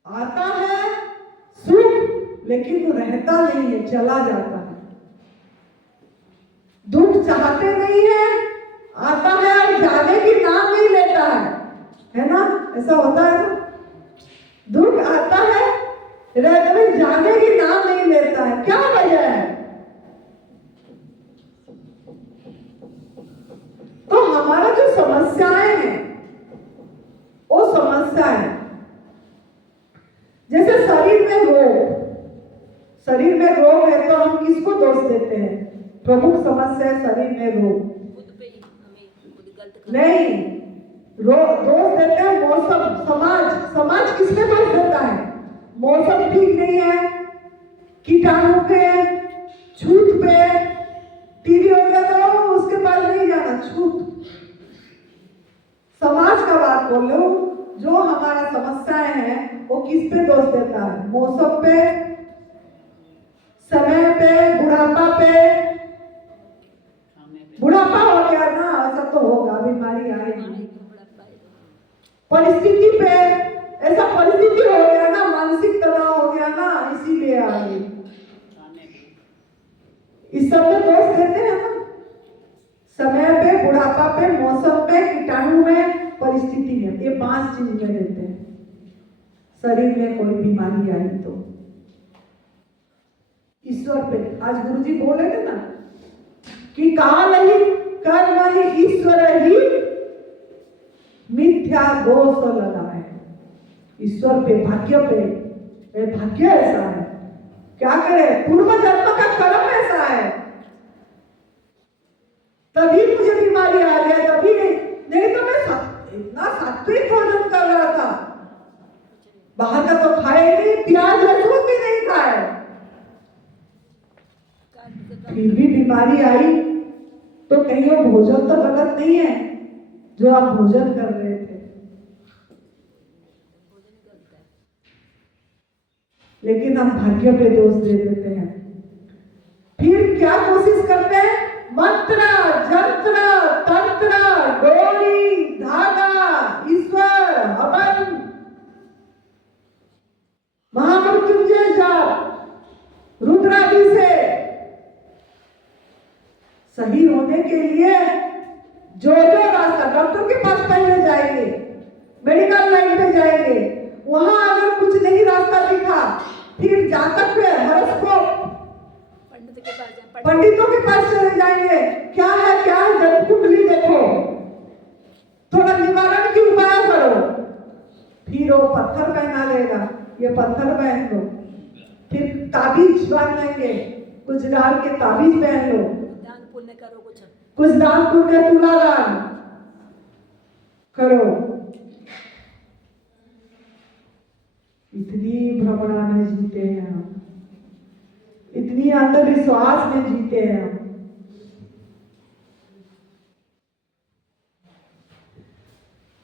आता है सुख, लेकिन रहता नहीं है, चला जाता है। दुख चाहते नहीं है, आता है और जाने की नाम नहीं लेता है ना, ऐसा होता है ना। दुख आता है, रहते में जाने की नाम नहीं लेता है, क्या वजह है? तो हमारा जो समस्याएं हैं, वो समस्याएं जैसे शरीर में रोग है, तो हम किसको दोष देते हैं? प्रमुख समस्या है शरीर में रोग, खुद पे ही हमें खुद गलत नहीं, दोष देते हैं मौसम, समाज किसने दोष देता है? मौसम ठीक नहीं है, कीटाणु पे, छूत पे, टीवी हो गया तो उसके पास नहीं जाना, छूत। समाज का बात बोल लो, जो हमारा समस्याएं हैं वो किस पे दोष देता है? मौसम पे, समय पे, बुढ़ापा पे। बुढ़ापा हो गया ना, ऐसा तो होगा, बीमारी आएगी। परिस्थिति पे, ऐसा परिस्थिति हो गया ना, मानसिक तनाव हो गया ना, इसीलिए आ गई। इस सब में दोष देते हैं ना, समय पे, बुढ़ापा पे, मौसम पे, कीटाणु में, परिस्थिति में, ये 5 चीज में रहते हैं। शरीर में कोई बीमारी आई तो ईश्वर पे, आज गुरुजी बोल रहे थे ना कि काल ही कर्म ही ईश्वर ही मिथ्या दोष लगा है। ईश्वर पे, भाग्य पे, भाग्य ऐसा है, क्या करे, पूर्व जन्म का कर्म ऐसा है, तभी मुझे बीमारी आ गया, तभी नहीं तो मैं इतना सात्विक भोजन कर रहा था, बाहर का तो खाए नहीं, प्याज लहसुन भी नहीं खाए, फिर भी बीमारी आई। तो कहीं वो भोजन तो गलत नहीं है जो आप भोजन कर रहे थे, लेकिन हम भाग्य पे दोष दे देते हैं। फिर क्या कोशिश करते हैं, मंत्र, जंत्र, तंत्र, डोरी, धागा, ईश्वर, हवन, महामृत्युंजय जाप, रुद्रादि से सही होने के लिए जो रास्ता, डॉक्टर के पास पहले जाएंगे, मेडिकल लाइन पे जाएंगे, वहां अगर कुछ नहीं रास्ता दिखा, फिर जातक पे, हॉरोस्कोप, पंडितों के पास चले जाएंगे, क्या है जन्म कुंडली देखो, थोड़ा निवारण की उपाय करो, फिर वो पत्थर पहना देगा, ये पत्थर पहन लो, फिर ताबीज बांध लेंगे, कुछ डाल के ताबीज पहन लो, कुछ दान पुण्य, तुला दान करो। इतनी भ्रमणा में जीते हैं हम, इतनी अंधविश्वास में जीते हैं हम।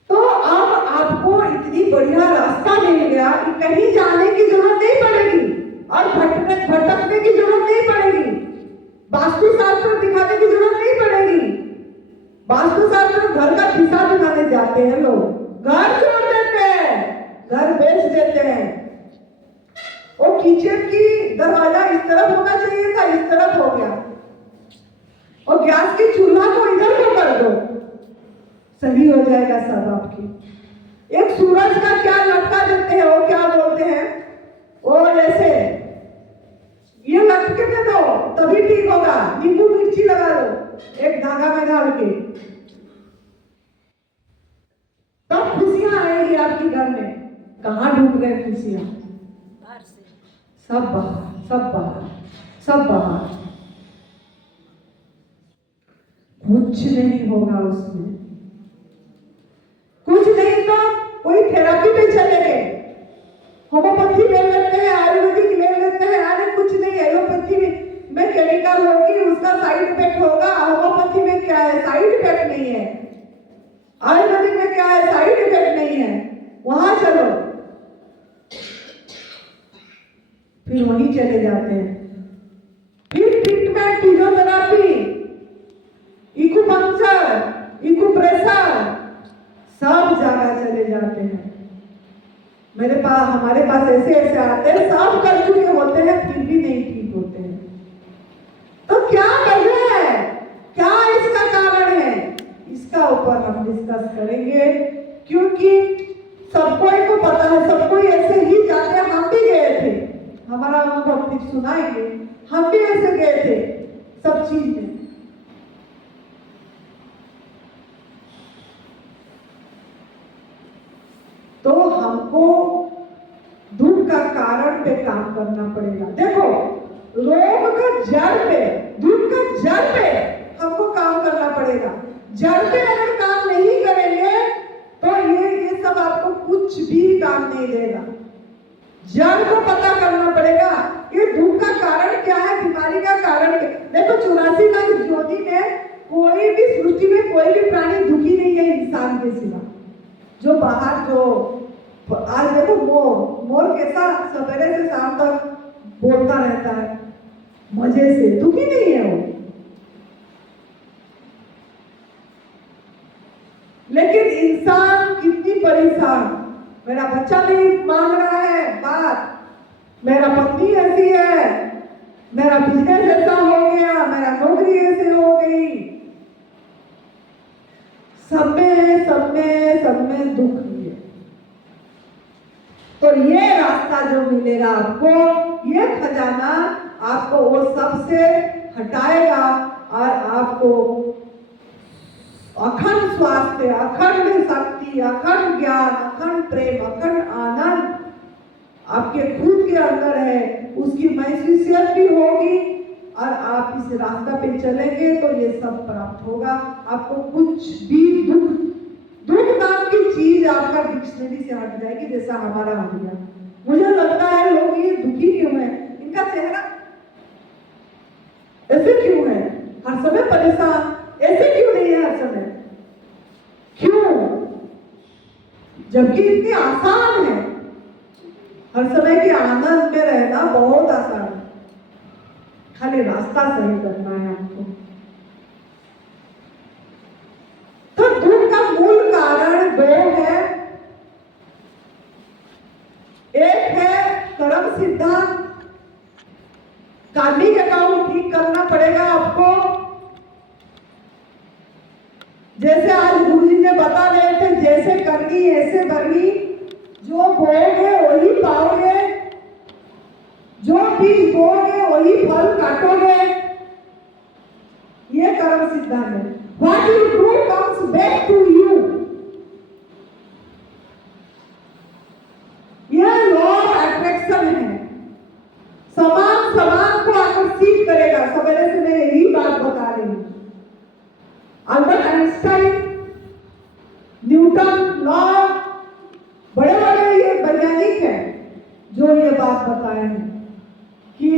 तो अब आपको इतनी बढ़िया रास्ता मिल गया कि कहीं जाने की जरूरत नहीं पड़ेगी और भटकने की जरूरत नहीं पड़ेगी, वास्तुशास्त्र दिखाने की जरूरत नहीं पड़ेगी। वास्तुशास्त्र घर का दिशा दिखाने जाते हैं लोग, घर छोड़ देते हैं, घर बेच देते हैं। वो किचन की दरवाजा इस तरफ होना चाहिए था, इस तरफ हो गया, और गैस की चूल्हा को इधर को कर दो, सही हो जाएगा सब आपकी। एक सूरज का क्या लटका देते हैं, वो क्या बोलते हैं, वो ऐसे ये लटके दे दो तभी ठीक होगा, नींबू मिर्ची लगा दो एक धागा में डाल के, तब खुशियां आएगी आपके घर में। कहाँ ढूंढ रहे खुशियां, बाहर से, सब बाहर, सब बाहर, सब बाहर, कुछ नहीं होगा उसमें, कुछ नहीं तो कोई थेरेपी पे चले गए, होम्योपैथी ले लेते हैं, आयुर्वेदिक ले लेते हैं, अरे कुछ नहीं, एलोपैथी में केमिकल होगी, उसका साइड इफेक्ट होगा, होम्योपैथी में क्या है, साइड इफेक्ट नहीं है, आयुर्वेदिक में क्या है, साइड इफेक्ट नहीं है, वहां चलो, फिर वहीं चले जाते हैं। फिर ट्रीटमेंट, फिजियोथेरेपी, इकुपंक्चर, इकुप्रेशर, सब जगह चले जाते हैं। हमारे पास ऐसे आते हैं, सब कर चुके होते हैं, फिर भी नहीं ठीक होते हैं। तो क्या वजह है, क्या इसका कारण है, इसका ऊपर हम डिस्कस करेंगे, क्योंकि सबको को पता है, सबको ऐसे ही जाते हैं, हम भी गए थे, हमारा अनुभव ठीक सुनाएंगे, हम भी ऐसे गए थे सब चीज में। तो हमको दुख का कारण पे काम करना पड़ेगा। देखो, रोग का जड़ पे, दुख का जड़ पे हमको काम करना पड़ेगा। जड़ पे अगर काम नहीं करेंगे तो ये सब आपको कुछ भी काम नहीं देगा। जड़ को पता करना पड़ेगा, ये दुख का कारण क्या है, बीमारी का कारण क्या। देखो 84 लाख ज्योति में कोई भी सृष्टि में कोई भी प्राणी दुखी नहीं है इंसान के सिवा। जो बाहर जो आज देखो मोर कैसा सवेरे से शाम तक बोलता रहता है मजे से, दुखी नहीं है वो। लेकिन इंसान कितनी परेशान, मेरा बच्चा नहीं मांग रहा है बात, मेरा पत्नी ऐसी है, मेरा बिजनेस ऐसा हो गया, मेरा नौकरी ऐसे हो गई, सब में दुख ही है। तो ये रास्ता जो मिलेगा आपको, ये खजाना आपको वो सब से हटाएगा और आपको अखंड स्वास्थ्य, अखंड शक्ति, अखंड ज्ञान, अखंड प्रेम, अखंड आनंद आपके खुद के अंदर है, उसकी महसूसियत भी होगी और आप इस रास्ता पे चलेंगे तो ये सब प्राप्त होगा। आपको कुछ भी दुख नाम की चीज आपका डिक्शनरी से हट जाएगी, जैसा हमारा हो गया। मुझे लगता है लोग ये दुखी क्यों है, इनका चेहरा ऐसे क्यों है, हर समय परेशान ऐसे क्यों नहीं है हर समय, क्यों? जबकि इतनी आसान है, हर समय के आनंद में रहना बहुत आसान है, खाली रास्ता सही करना है आपको। तो दुख का मूल कारण दो है, एक है कर्म सिद्धांत, कार्मिक अकाउंट ठीक करना पड़ेगा आपको। जैसे आज गुरुजी ने बता रहे थे, जैसे करनी ऐसे भरनी, जो बोओगे वही पाओगे, जो बीज बोओगे वही फल काटोगे, ये कर्म सिद्धांत है। What you do comes back to you, यह लॉ ऑफ अट्रैक्शन है, समान को आकर्षित करेगा। सवेरे से मैं यही बात बता रही हूँ। अल्बर्ट आइंस्टाइन, न्यूटन, लॉ, बड़े ये वैज्ञानिक हैं जो ये बात बताए हैं कि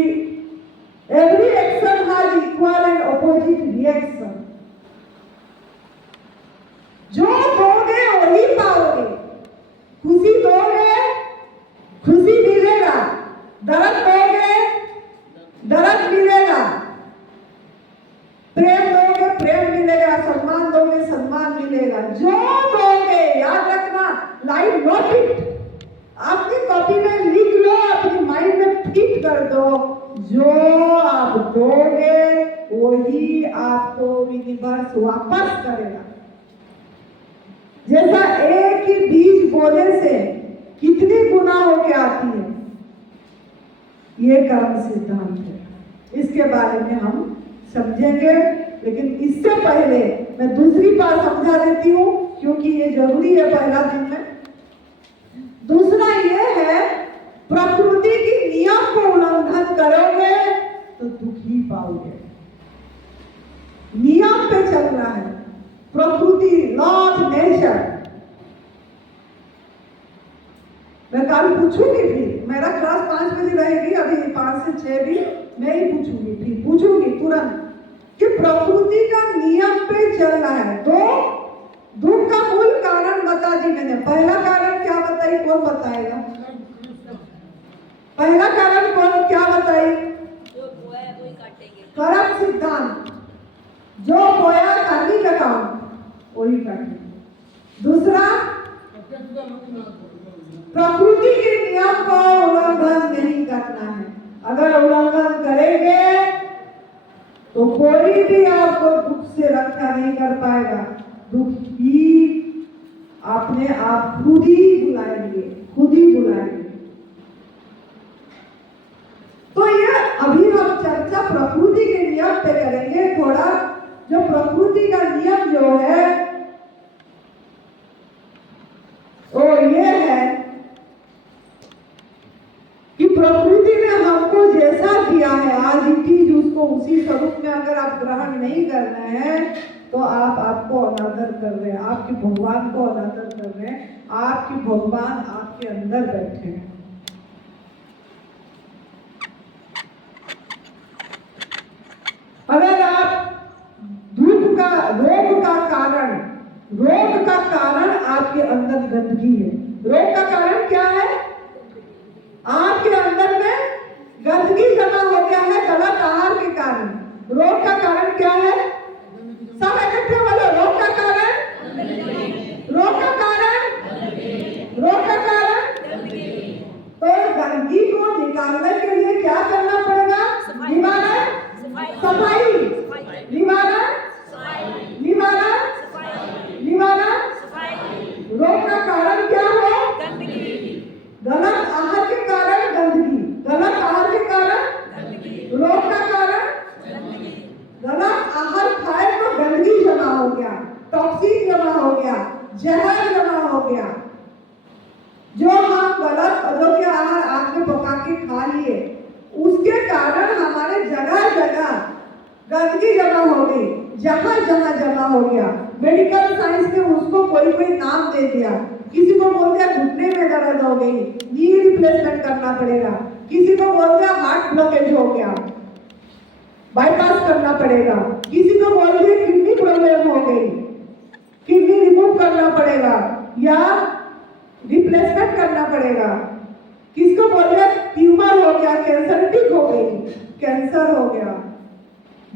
every action has equal and opposite reaction. जो दोगे वही पाओगे, खुशी दोगे खुशी मिलेगा, दर्द दोगे दर्द मिलेगा, प्रेम दोगे प्रेम मिलेगा, सम्मान दोगे सम्मान मिलेगा। जो दोगे, याद रखना, लाइफ नोट इट, अपनी कॉपी में लिख लो, अपनी माइंड में फिट कर दो, जो आप दोगे वही आपको यूनिवर्स वापस करेगा। जैसा एक ही बीज बोने से कितनी गुना होके आती है, ये कर्म सिद्धांत है। इसके बारे में हम समझेंगे, लेकिन इससे पहले मैं दूसरी बात समझा देती हूँ, क्योंकि ये जरूरी है पहला दिन में। दूसरा ये है, प्रकृति की नियम को उल्लंघन करोगे तो दुखी पाओगे। नियम पे चलना है, प्रकृति, लॉ ऑफ नेचर। मैं कल पूछूंगी, फिर मेरा क्लास 5 बजे रहेगी, अभी 5 से 6 भी मैं ही पूछूंगी, फिर पूछूंगी तुरंत कि प्रकृति का नियम पे चलना है। तो दुख का मूल कारण बता दी मैंने। पहला कारण क्या बताई, कौन बताएगा? पहला कारण कौन, क्या बताई? कर्म सिद्धांत, जो बोया कार्मिक अकाउंट वही काटेंगे। दूसरा, प्रकृति के नियम को उल्लंघन नहीं करना है। अगर उल्लंघन करेंगे तो कोई भी आपको दुख से रक्षा नहीं कर पाएगा। दुख ही अपने आप खुद ही बुलाएंगे। तो ये अभी हम चर्चा प्रकृति के नियम पे करेंगे थोड़ा। जो प्रकृति का नियम जो है वो ये है कि प्रकृति ने हमको जैसा दिया है आज इट इज, उसको उसी स्वरूप में अगर आप ग्रहण नहीं कर रहे हैं तो आप आपको अनादर कर रहे हैं, आपके भगवान को अनादर कर रहे हैं। आपके भगवान आपके अंदर बैठे हैं। अगर आप रोग का कारण आपके अंदर गंदगी है। रोग का कारण क्या है? आपके अंदर में गंदगी जमा हो गया है गलत आहार के कारण। रोग का कारण क्या है? सब इकट्ठे बोलो, रोग का कारण तो गंदगी को निकालने के लिए क्या करना पड़ेगा? निवारण, सफाई, निवारण, रोग का कारण क्या है? गंदगी। गलत आहार के कारण गंदगी, गलत आहार के कारण गंदगी। रोग का कारण गंदगी। गलत आहार खाए तो गंदगी जमा हो गया, टॉक्सिन जमा हो गया, जहर जमा हो गया। जो हम गलत पदों के आहार आग में पका के खा लिए, उसके कारण हमारे जगह जगह गंदगी जमा हो गई, जहां जहां जमा हो गया। मेडिकल साइंस ने उसको कोई कोई नाम दे दिया। किसी को बोल दिया घुटने में दर्द हो गई, नी रिप्लेसमेंट करना पड़ेगा। किसी को बोल दिया हार्ट ब्लॉकेज हो गया, बाईपास करना पड़ेगा। किसी को बोल दिया किडनी प्रॉब्लम हो गई, किडनी रिमूव करना पड़ेगा या रिप्लेसमेंट करना पड़ेगा। किसको बोल दिया ट्यूमर हो गया, कैंसरिटिक हो गई, कैंसर हो गया।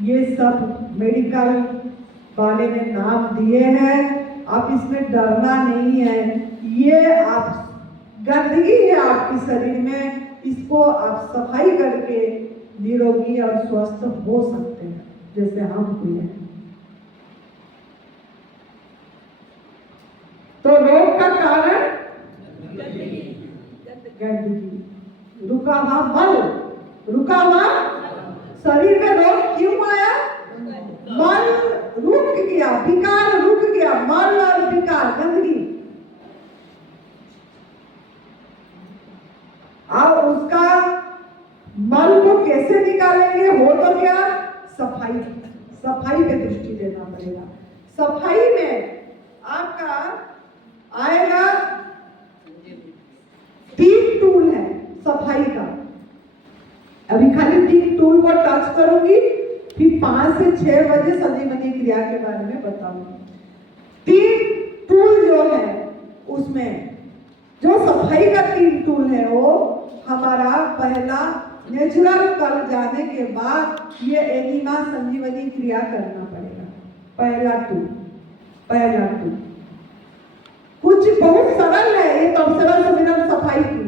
ये सब मेडिकल वाले ने नाम दिए हैं। आप इसमें डरना नहीं है। ये आप गंदगी है आपके शरीर में, इसको आप सफाई करके निरोगी और स्वस्थ हो सकते हैं, जैसे हम हुए हैं। तो रोग का कारण गंदगी, रुका हुआ मल, रुका हुआ शरीर में रोग क्यों आया? मल रुक गया, विकार रुक गया, मल और विकार गंदगी। अब उसका मल को कैसे निकालेंगे? हो तो क्या? सफाई, सफाई पे दृष्टि देना पड़ेगा। सफाई में आपका आएगा 3 टूल है सफाई का। अभी खाली 3 टूल को टच करूंगी, फिर 5 से 6 बजे संजीवनी क्रिया के बारे में बताऊंगी। 3 टूल जो है उसमें जो सफाई का 3 टूल है वो हमारा पहला नेचुरल कर जाने के बाद ये एनिमा संजीवनी क्रिया करना पड़ेगा। पहला टूल कुछ बहुत सरल है, ये तो सरल संविधान सफाई की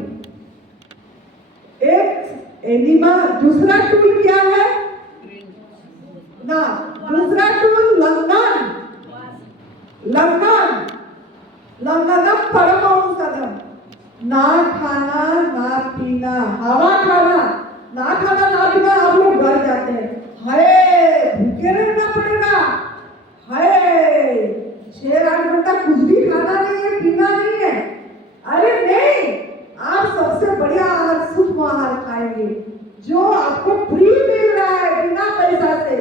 एक एनिमा। दूसरा टूल क्या है ना? दूसरा टूल लंघन, लंघनम परम औषधम। ना खाना ना पीना, हवा खाना ना खाना ना पीना। आप लोग डर जाते हैं, हाय भूखे रहना पड़ेगा, हाय 6-8 घंटा कुछ भी खाना नहीं है, पीना नहीं है। अरे नहीं, आप सबसे बढ़िया आहार सूक्ष्म आहार खाएंगे जो आपको फ्री मिल रहा है बिना पैसा से।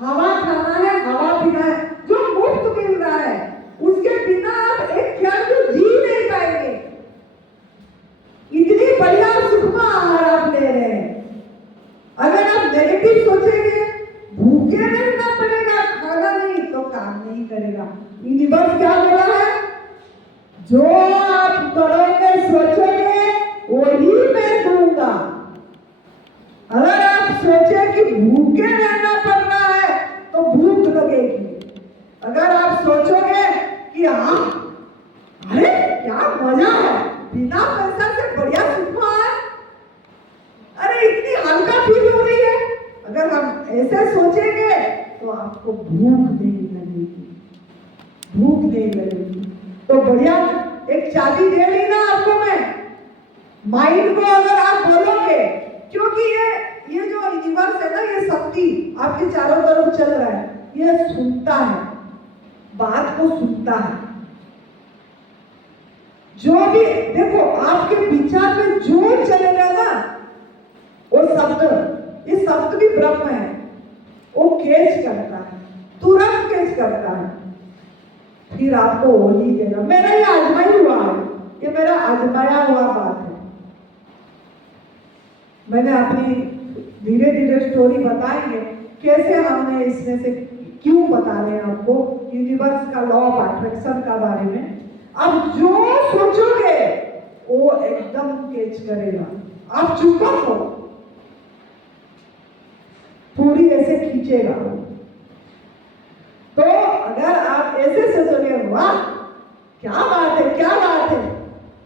हवा खाना है, हवा पीना है जो मुफ्त मिल रहा है, उसके बिना आप एक क्षण भी जी नहीं पाएंगे। इतनी बढ़िया सूक्ष्म आहार आप ले रहे हैं। अगर आप नेगेटिव सोचेंगे, भूखे रहना पड़ेगा, खाना नहीं, तो काम नहीं करेगा। यूनिवर्स क्या बोला है? जो आप करोगे सोचोगे वही मैं दूंगा। अगर आप सोचे कि भूखे रहना पड़ रहा है तो भूख लगेगी। अगर आप सोचोगे कि हाँ अरे क्या मजा है, बिना पैसा से बढ़िया सुखा है, अरे इतनी हल्का फील हो रही है, अगर हम ऐसे सोचेंगे तो आपको भूख नहीं लगेगी, भूख नहीं लगेगी। तो बढ़िया एक चाबी दे दी ना आपको मैं, माइंड को अगर आप बोलोगे, क्योंकि ये जो यूनिवर्स है ना, ये शक्ति आपके चारों तरफ चल रहा है, ये सुनता है, बात को सुनता है। जो भी देखो आपके विचार में जो चलेगा ना वो शब्द, ये शब्द भी ब्रह्म है, वो कैच करता है, तुरंत कैच करता है, फिर आपको वही देगा। मेरा ये आजमाई हुआ है, ये मेरा आजमाया हुआ बात है। मैंने अपनी धीरे धीरे स्टोरी बताएंगे कैसे हमने इसमें से क्यों बता रहे हैं आपको यूनिवर्स का लॉ ऑफ अट्रैक्शन का बारे में। अब जो सोचोगे वो एकदम कैच करेगा। आप चुप हो, पूरी ऐसे खींचेगा। तो अगर आप ऐसे सोचोगे, वाह क्या बात है, क्या बात है,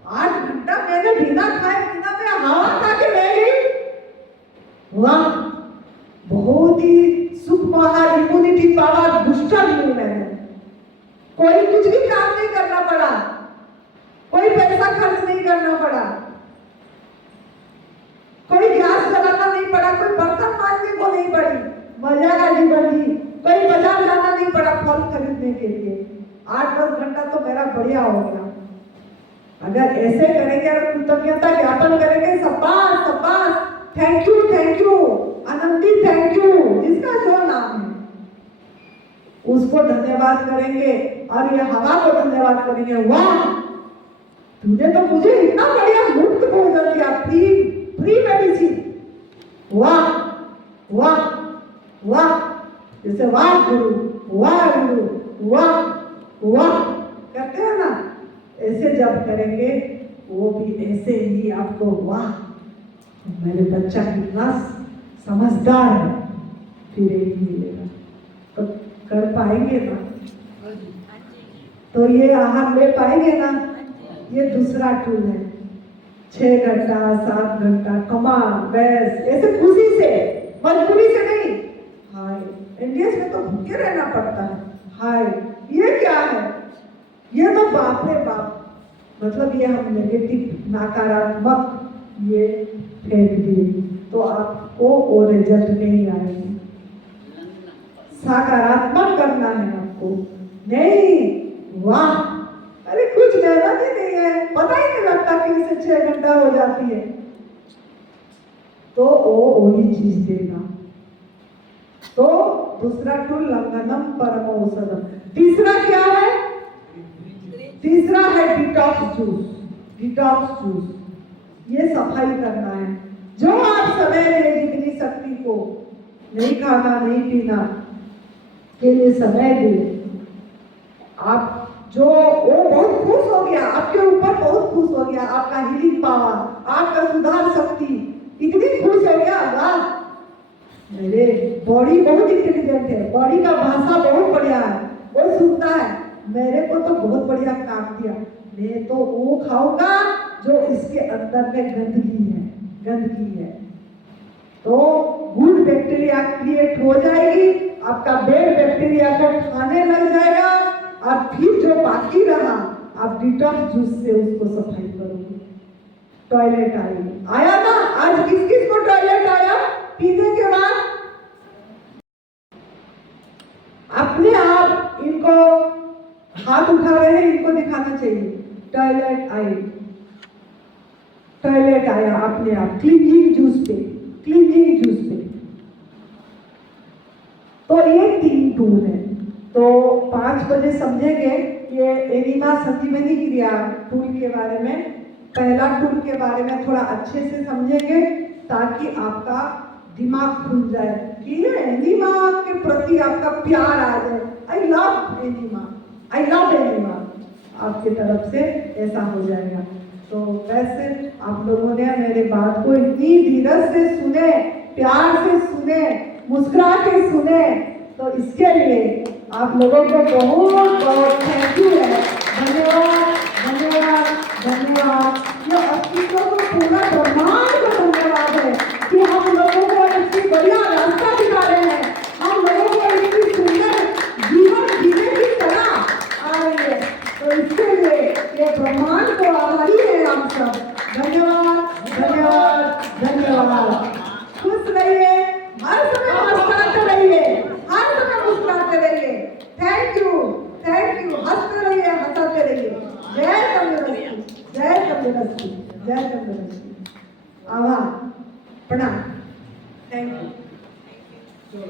8 घंटा मैंने बिना खाए बिना मैं हवा खा के रह गई, वाह बहुत ही सूक्ष्म आहार, इम्यूनिटी पावर बूस्टर लूं मैंने, कोई कुछ भी काम नहीं करना पड़ा, बढ़िया हो गया। अगर ऐसे करेंगे और कृतज्ञता ज्ञापन करेंगे, शाबाश शाबाश, thank you, Anandi thank you, जिसका जो नाम है उसको धन्यवाद करेंगे और ये हवा को धन्यवाद करेंगे। वाह, तूने तो मुझे इतना बढ़िया मुफ्त भोजन दिया, फ्री मेडिसिन। वाह वाह वाह, जैसे वाह गुरु, वाह गुरु, वाह वाह करते हैं ना, ऐसे जब करेंगे वो भी ऐसे ही आपको वाह, मेरे बच्चा कितना समझदार है, फिर यही मिलेगा। तो कर पाएंगे ना? तो ये आहार ले पाएंगे ना? ये दूसरा टूल है। 6 घंटा 7 घंटा कमान बेस, ऐसे खुशी से, मजबूरी से नहीं। हाय, इंडिया में तो भूखे रहना पड़ता है। हाय, ये क्या है? ये तो बाप रे बाप, मतलब ये हम नेगेटिव नकारात्मक ये फेंक दिए तो आपको वो रिजल्ट नहीं आएंगे। सकारात्मक करना है आपको। नहीं, वाह, अरे कुछ मेहनत ही नहीं है, पता ही नहीं लगता कि इसे 6 घंटा हो जाती है, तो वो वही चीज देगा। तो दूसरा टूल लंघनम परम औषधम। तीसरा क्या है? तीसरा है डिटॉक्स जूस। डिटॉक्स जूस ये सफाई करना है। जो आप समय दे जितनी शक्ति को, नहीं खाना नहीं पीना के लिए समय दे, आप जो वो बहुत खुश हो गया, आपके ऊपर बहुत खुश हो गया, आपका हीलिंग पावर, आपका सुधार शक्ति इतनी खुश हो गया। वाह, मेरे बॉडी बहुत इंटेलिजेंट है, बॉडी का भाषा बहुत बढ़िया है, वो सुनता है, मेरे को तो बहुत बढ़िया काम दिया, मैं तो वो खाऊंगा जो इसके अंदर में गंदगी है। तो गुड बैक्टीरिया क्रिएट हो जाएगी, आपका बैड बैक्टीरिया को खाने लग जाएगा, और फिर जो बाकी रहा आप डिटॉक्स जूस से उसको सफाई करोगे। टॉयलेट आया ना? आज किस किस को टॉयलेट आया पीने के बाद? अपने आप इनको हाथ उठा रहे हैं, इनको दिखाना चाहिए। टॉयलेट आया अपने आप, क्लीनिंग जूस पे। तो ये 3 टूल है। तो 5 बजे समझेंगे ये एनिमा संजीवनी क्रिया टूल के बारे में, पहला टूल के बारे में थोड़ा अच्छे से समझेंगे ताकि आपका दिमाग खुल जाए कि ये एनिमा के प्रति आपका प्यार आ जाए। आई लव एनिमा, आपके तरफ से ऐसा हो जाएगा। तो वैसे आप लोगों ने मेरे बात को इतनी धीरज से सुने, प्यार से सुने, मुस्कुरा के सुने, तो इसके लिए आप लोगों को बहुत बहुत थैंक यू है। धन्यवाद। ये अस्तित्व को पूरा ब्रह्मांड को धन्यवाद है कि हम लोगों को इतनी बढ़िया रास्ता दिखा रहे हैं, हम लोगों को इतनी सुंदर जीवन जीने की तरह आ रही है। तो इसके लिए ये ब्रह्मांड को आभारी है हम सब। धन्यवाद। खुश रहिए, हर समय मुस्कुराते रहिए। थैंक यू, हंसते रहिए, हंसाते रहिए। जय तंदुरुस्ती। आभार, प्रणाम, थैंक यू।